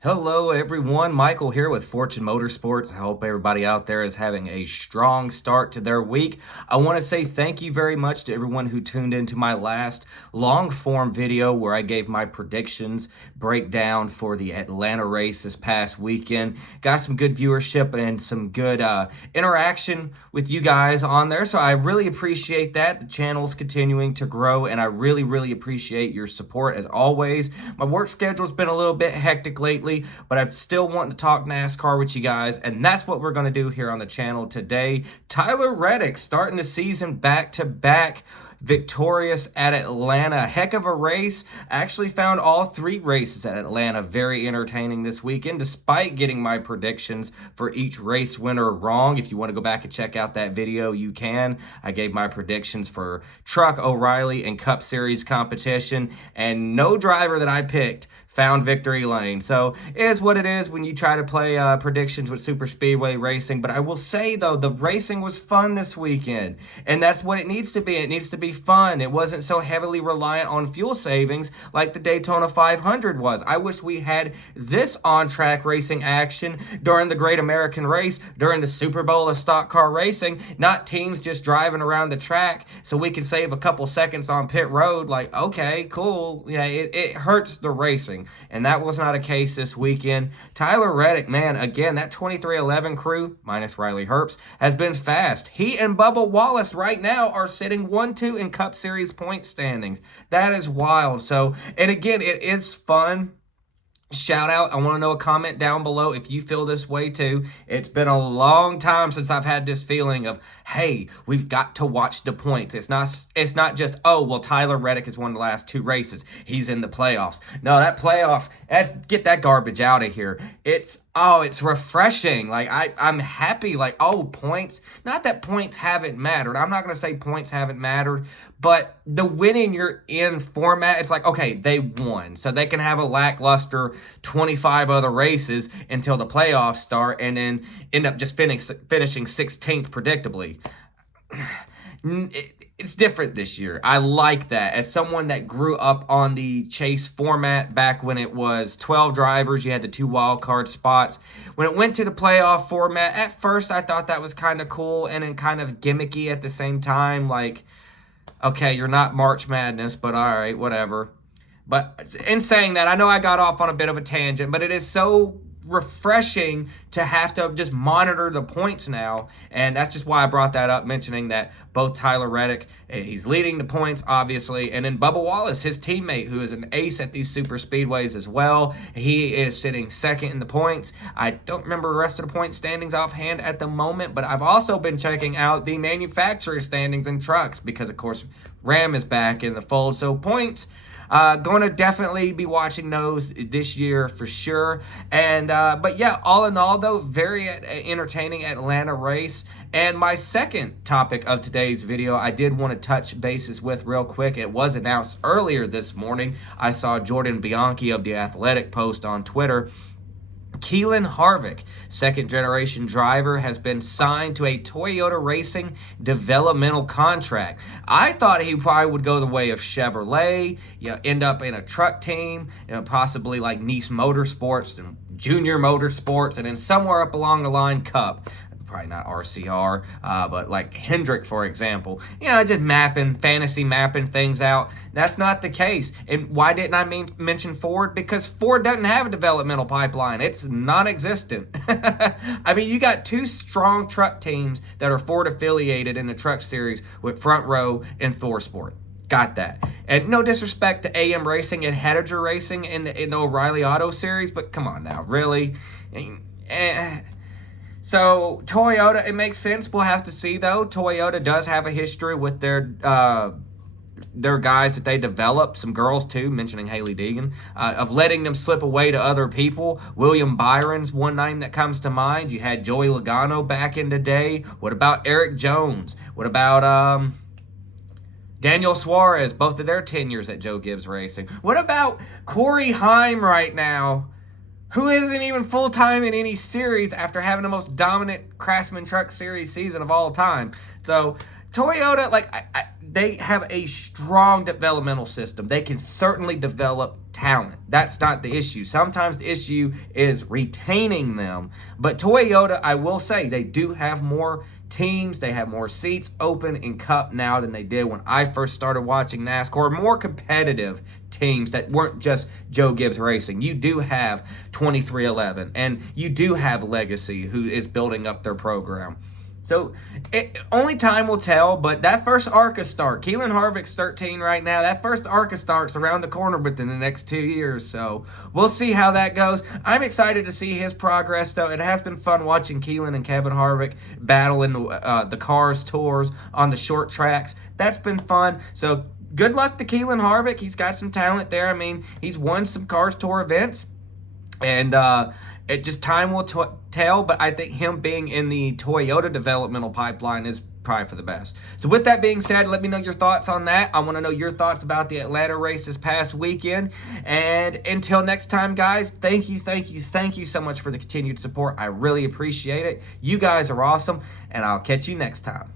Hello everyone, Michael here with Fortune Motorsports. I hope everybody out there is having a strong start to their week. I want to say thank you very much to everyone who tuned into my last long form video where I gave my predictions breakdown for the Atlanta race this past weekend. Got some good viewership and some good interaction with you guys on there, so I really appreciate that. The channel's continuing to grow and I really appreciate your support as always. My work schedule's been a little bit hectic lately, but I'm still wanting to talk NASCAR with you guys, and that's what we're going to do here on the channel today. Tyler Reddick starting the season back-to-back victorious at Atlanta. Heck of a race. I actually found all three races at Atlanta very entertaining this weekend, despite getting my predictions for each race winner wrong. If you want to go back and check out that video, you can. I gave my predictions for Truck, O'Reilly, and Cup Series competition, and no driver that I picked found victory lane. So it is what it is when you try to play predictions with super speedway racing. But I will say though, the racing was fun this weekend, and that's what it needs to be. It needs to be fun. It wasn't so heavily reliant on fuel savings like the Daytona 500 was. I wish we had this on-track racing action during the Great American Race, during the Super Bowl of stock car racing, not teams just driving around the track so we can save a couple seconds on pit road. Like, okay, cool. Yeah, it hurts the racing. And that was not a case this weekend. Tyler Reddick, man, again, that 2311 crew, minus Riley Herbst, has been fast. He and Bubba Wallace right now are sitting 1-2 in Cup Series point standings. That is wild. So, and again, it is fun. Shout out, I want to know a comment down below if you feel this way too. It's been a long time since I've had this feeling of, hey, we've got to watch the points. It's not just, oh, well, Tyler Reddick has won the last two races. He's in the playoffs. No, that playoff, get that garbage out of here. It's refreshing. Like, I'm happy. Like, oh, points. Not that points haven't mattered. I'm not going to say points haven't mattered, but the winning you're in format, it's like, okay, they won. So they can have a lackluster 25 other races until the playoffs start and then end up just finishing 16th predictably. It's different this year. I like that. As someone that grew up on the chase format back when it was 12 drivers, you had the 2 wild card spots. When it went to the playoff format, at first I thought that was kind of cool and then kind of gimmicky at the same time. Like, okay, you're not March Madness, but all right, whatever. But in saying that, I know I got off on a bit of a tangent, but it is so refreshing to have to just monitor the points now, and that's just why I brought that up, mentioning that both Tyler Reddick, he's leading the points obviously, and then Bubba Wallace, his teammate, who is an ace at these super speedways as well, he is sitting second in the points. I don't remember the rest of the point standings offhand at the moment, but I've also been checking out the manufacturer standings in trucks because of course Ram is back in the fold, so points, going to definitely be watching those this year for sure. And but yeah, all in all though, very entertaining Atlanta race. And my second topic of today's video, I did want to touch bases with real quick. It was announced earlier this morning. I saw Jordan Bianchi of The Athletic post on Twitter. Keelan Harvick, second-generation driver, has been signed to a Toyota Racing developmental contract. I thought he probably would go the way of Chevrolet, end up in a truck team, possibly like Nice Motorsports and Junior Motorsports, and then somewhere up along the line, Cup. Probably not RCR, but like Hendrick, for example. Just fantasy mapping things out. That's not the case. And why didn't I mention Ford? Because Ford doesn't have a developmental pipeline. It's non-existent. I mean, you got two strong truck teams that are Ford affiliated in the truck series with Front Row and ThorSport. Got that. And no disrespect to AM Racing and Hettinger Racing in the O'Reilly Auto Series, but come on now, really? So Toyota, it makes sense. We'll have to see though. Toyota does have a history with their guys that they develop, some girls too, mentioning Haley Deegan, of letting them slip away to other people. William Byron's one name that comes to mind. You had Joey Logano back in the day. What about Eric Jones? What about Daniel Suarez, both of their tenures at Joe Gibbs Racing? What about Corey Heim right now, who isn't even full-time in any series after having the most dominant Craftsman Truck Series season of all time? So, Toyota, like, they have a strong developmental system. They can certainly develop talent. That's not the issue. Sometimes the issue is retaining them. But Toyota, I will say, they do have more teams. They have more seats open in Cup now than they did when I first started watching NASCAR. More competitive teams that weren't just Joe Gibbs Racing. You do have 2311, and you do have Legacy, who is building up their program. So, only time will tell, but that first ARCA start, Keelan Harvick's 13 right now, that first ARCA start's around the corner within the next 2 years, so we'll see how that goes. I'm excited to see his progress, though. It has been fun watching Keelan and Kevin Harvick battle in the Cars Tours on the short tracks. That's been fun, so good luck to Keelan Harvick. He's got some talent there. I mean, he's won some Cars Tour events, and it just time will tell, but I think him being in the Toyota developmental pipeline is probably for the best. So with that being said, let me know your thoughts on that. I want to know your thoughts about the Atlanta race this past weekend. And until next time, guys, thank you so much for the continued support. I really appreciate it. You guys are awesome, and I'll catch you next time.